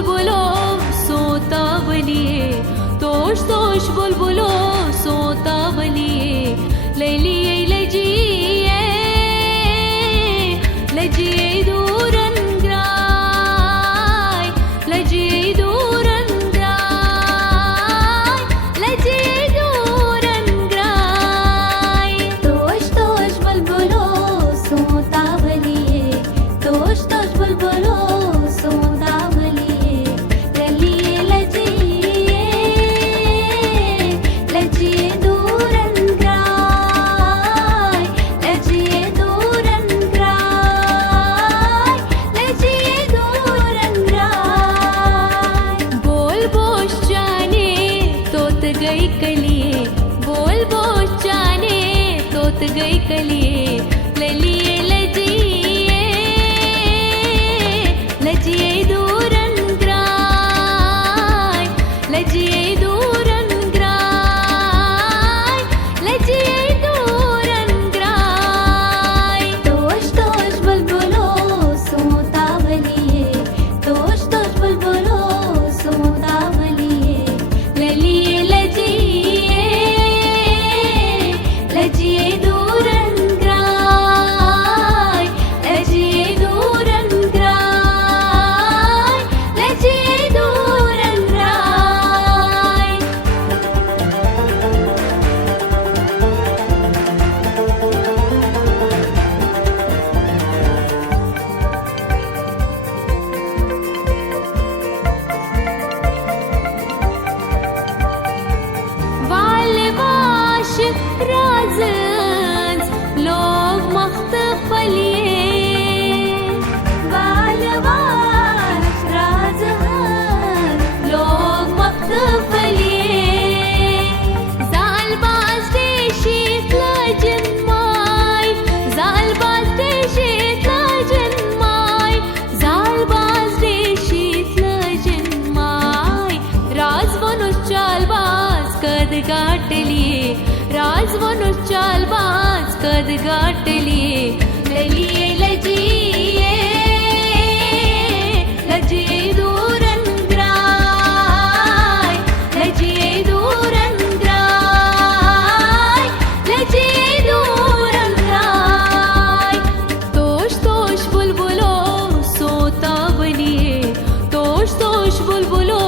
बुलबुलो सोतावलिये, तोष तोष बुलबुलो सोतावलिये, लैलिये लजिये लजिये दूरंग्राय, लजिये दूरंग्राय, लजिये दूरंग्राय। तोष तोष बुलबुलो सोतावलिये, तोष तोष बुलबुलो सोतावलिये, ललिये लजिये लजिये दूरंग्राय, लजिये दूरंग्राय, लजिये दूरंग्राय। बोल बोश जाने तोत गई कलिए, बोल बोश जाने तोत गई कलिए, ललिए लजिए लजिए दूरंग्राय, लजिए दूरंग्राय, लजिए दूरंग्राय। तोष तोष बुलबुलो सोतावलिये, तोष तोष बुलबुलो सोतावलिये, ललिए लजिए लजिए दूरंग्राय, लजिए दूरंग्राय, लजिए दूरंग्राय। वालवाश राजंज लोग मख्तफलिये, वालवाश राजहंस लोग मख्तफलिये, जालबाज देशीतला जन्माय, जालबाज देशीतला जन्माय, जालबाज देशीतला जन्माय। राजवनुष चालबाज कद गाठलिये, राजवनुष चालबाज कद गाठलिये, ललिये लजिये लजिये दूरंग्राय, लजिये दूरंग्राय, लजिये दूरंग्राय। तोष तोष बुलबुलो सोतावलिये, तोष तोष बुलबुलो